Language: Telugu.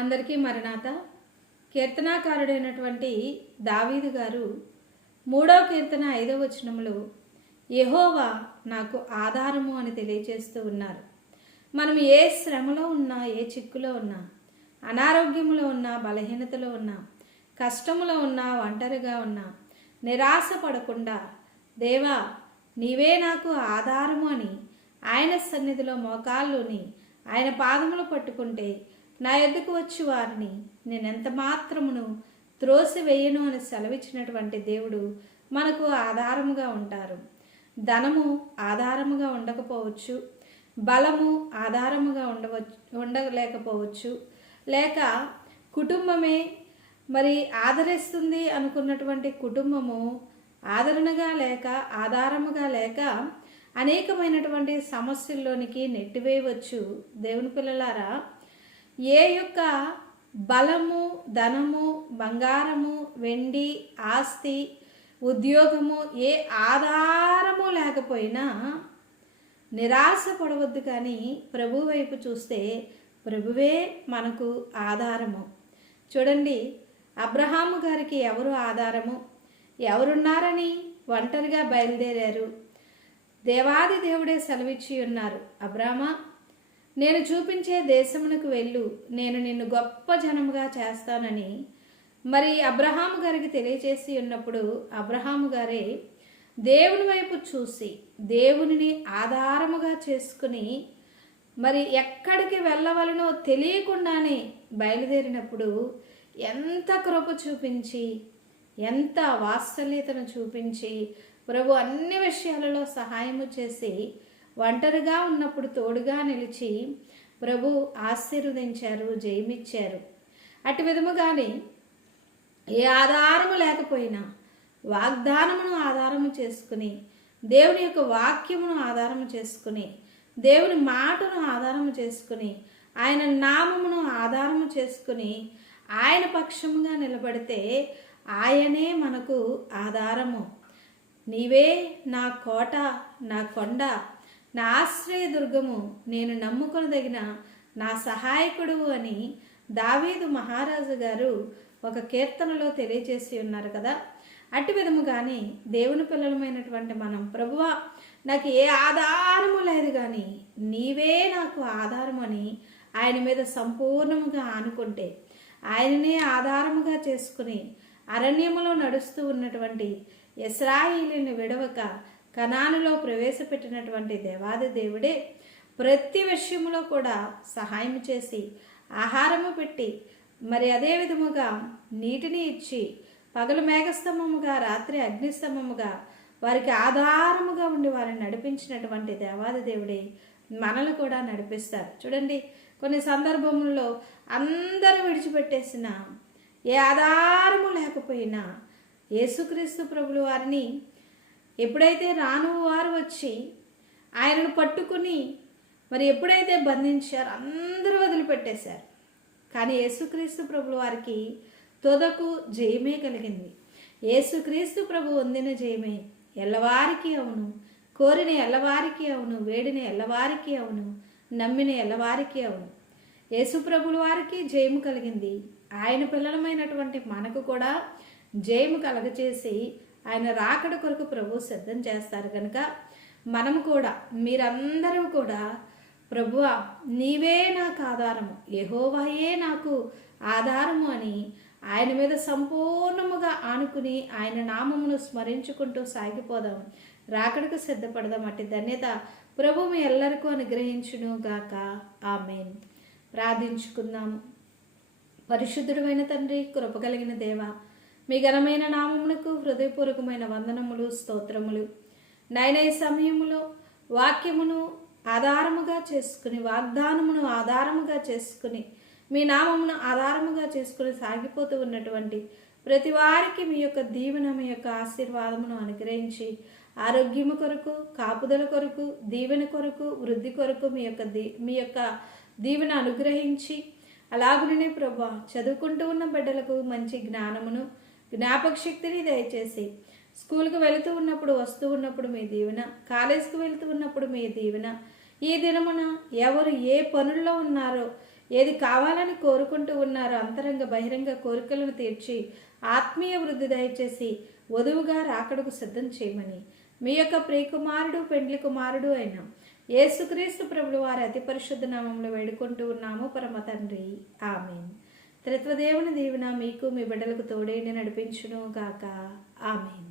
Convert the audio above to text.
అందరికీ మరణాత. కీర్తనాకారుడైనటువంటి దావీదు గారు 3వ కీర్తన 5వ వచనంలో యెహోవా నాకు ఆధారము అని తెలియజేస్తూ ఉన్నారు. మనం ఏ శ్రమలో ఉన్నా, ఏ చిక్కులో ఉన్నా, అనారోగ్యంలో ఉన్నా, బలహీనతలో ఉన్నా, కష్టములో ఉన్నా, ఒంటరిగా ఉన్నా, నిరాశ పడకుండా దేవా నీవే నాకు ఆధారము అని ఆయన సన్నిధిలో మోకాళ్ళుని ఆయన పాదములు పట్టుకుంటే నా ఎద్దుకు వచ్చి వారిని నేనెంత మాత్రమును త్రోసివేయను అని సెలవిచ్చినటువంటి దేవుడు మనకు ఆధారముగా ఉంటారు. ధనము ఆధారముగా ఉండకపోవచ్చు, బలము ఆధారముగా ఉండలేకపోవచ్చు, లేక కుటుంబమే మరి ఆదరిస్తుంది అనుకున్నటువంటి కుటుంబము ఆదరణగా లేక ఆధారముగా లేక అనేకమైనటువంటి సమస్యల్లోనికి నెట్టివేయవచ్చు. దేవుని పిల్లలారా, ఏ యొక్క బలము, ధనము, బంగారము, వెండి, ఆస్తి, ఉద్యోగము ఏ ఆధారము లేకపోయినా నిరాశ పడవద్దు. కానీ ప్రభు వైపు చూస్తే ప్రభువే మనకు ఆధారము. చూడండి, అబ్రహాము గారికి ఎవరు ఆధారము? ఎవరున్నారని ఒంటరిగా బయలుదేరారు. దేవాది దేవుడే సెలవిచ్చి ఉన్నారు, అబ్రామా నేను చూపించే దేశమునకు వెళ్ళు, నేను నిన్ను గొప్ప జనముగా చేస్తానని మరి అబ్రహాము గారికి తెలియజేసి ఉన్నప్పుడు అబ్రహాము గారే దేవుని వైపు చూసి దేవునిని ఆధారముగా చేసుకుని మరి ఎక్కడికి వెళ్ళవలనో తెలియకుండానే బయలుదేరినప్పుడు ఎంత కృప చూపించి, ఎంత వాత్సల్యతను చూపించి ప్రభు అన్ని విషయాలలో సహాయము చేసి ఒంటరిగా ఉన్నప్పుడు తోడుగా నిలిచి ప్రభు ఆశీర్వదించారు, జయమిచ్చారు. అటు విధముగానే ఏ ఆధారము లేకపోయినా వాగ్దానమును ఆధారము చేసుకుని, దేవుని యొక్క వాక్యమును ఆధారము చేసుకుని, దేవుని మాటను ఆధారము చేసుకుని, ఆయన నామమును ఆధారము చేసుకుని ఆయన పక్షముగా నిలబడితే ఆయనే మనకు ఆధారము. నీవే నా కోట, నా కొండ, నా ఆశ్రయదుర్గము, నేను నమ్ముకొనదగిన నా సహాయకుడు అని దావీదు మహారాజు గారు ఒక కీర్తనలో తెలియజేసి ఉన్నారు కదా. అటు విధముగానే దేవుని పిల్లలమైనటువంటి మనం, ప్రభువా నాకు ఏ ఆధారము లేదు కానీ నీవే నాకు ఆధారము అని ఆయన మీద సంపూర్ణముగా ఆనుకుంటే, ఆయననే ఆధారముగా చేసుకుని అరణ్యములో నడుస్తూ ఉన్నటువంటి ఇశ్రాయేలుని విడవక కనానులో ప్రవేశపెట్టినటువంటి దేవాది దేవుడే ప్రతి విషయంలో కూడా సహాయం చేసి ఆహారము పెట్టి, మరి అదే విధముగా నీటిని ఇచ్చి, పగలు మేఘస్తంభముగా రాత్రి అగ్నిస్తంభముగా వారికి ఆధారముగా ఉండి వారిని నడిపించినటువంటి దేవాది దేవుడే మనల్ని కూడా నడిపిస్తారు. చూడండి, కొన్ని సందర్భముల్లో అందరూ విడిచిపెట్టేసిన ఏ ఆధారము లేకపోయినా యేసుక్రీస్తు ప్రభులు వారిని ఎప్పుడైతే రాను వారు వచ్చి ఆయనను పట్టుకుని మరి ఎప్పుడైతే బంధించారో అందరూ వదిలిపెట్టేశారు. కానీ యేసుక్రీస్తు ప్రభులు వారికి తొదకు జయమే కలిగింది. యేసుక్రీస్తు ప్రభు పొందిన జయమే ఎల్లవారికి అవును, కోరిన ఎల్లవారికి అవును, వేడిన ఎల్లవారికి అవును, నమ్మిన ఎల్లవారికి అవును. యేసు ప్రభుల వారికి జయము కలిగింది. ఆయన పిల్లలమైనటువంటి మనకు కూడా జయము కలగచేసి ఆయన రాకడ కొరకు ప్రభు సిద్ధం చేస్తారు. కనుక మనము కూడా, మీరందరూ కూడా ప్రభువా నీవే నాకు ఆధారము, యెహోవాయే నాకు ఆధారము అని ఆయన మీద సంపూర్ణముగా ఆనుకుని ఆయన నామమును స్మరించుకుంటూ సాగిపోదాం. రాకడకు సిద్ధపడదాం. అట్టి ధన్యత ప్రభు మీ ఎల్లరికూ అనుగ్రహించును గాక. ఆమేన్. ప్రార్థించుకుందాము. పరిశుద్ధుడైన తండ్రి, కృప కలిగిన దేవ, మీ ఘనమైన నామమునకు హృదయపూర్వకమైన వందనములు, స్తోత్రములు. నాయన ఈ సమయములో వాక్యమును ఆధారముగా చేసుకుని, వాగ్దానమును ఆధారముగా చేసుకుని, మీ నామమును ఆధారముగా చేసుకుని సాగిపోతూ ఉన్నటువంటి ప్రతి వారికి మీ యొక్క దీవెన, మీ యొక్క ఆశీర్వాదమును అనుగ్రహించి, ఆరోగ్యము కొరకు, కాపుదల కొరకు, దీవెన కొరకు, వృద్ధి కొరకు మీ యొక్క దీవెన అనుగ్రహించి, అలాగునే ప్రభా చదువుకుంటూ ఉన్న బిడ్డలకు మంచి జ్ఞానమును, జ్ఞాపక శక్తిని దయచేసి, స్కూల్కి వెళుతూ ఉన్నప్పుడు, వస్తూ ఉన్నప్పుడు మీ దీవెన, కాలేజీకి వెళుతూ ఉన్నప్పుడు మీ దీవెన, ఈ దినమున ఎవరు ఏ పనుల్లో ఉన్నారో, ఏది కావాలని కోరుకుంటూ ఉన్నారో అంతరంగ బహిరంగ కోరికలను తీర్చి ఆత్మీయ వృద్ధి దయచేసి వధువుగా రాకడకు సిద్ధం చేయమని మీ యొక్క ప్రియకుమారుడు పెండ్లి కుమారుడు అయిన యేసుక్రీస్తు ప్రభులు వారి అతి పరిశుద్ధ నామంలో వేడుకుంటూ ఉన్నాము పరమ తండ్రి. ఆమేన్. త్రిత్వదేవుని దీవెన మీకు మీ బిడ్డలకు తోడేండి నడిపించును గాక. ఆమేన్.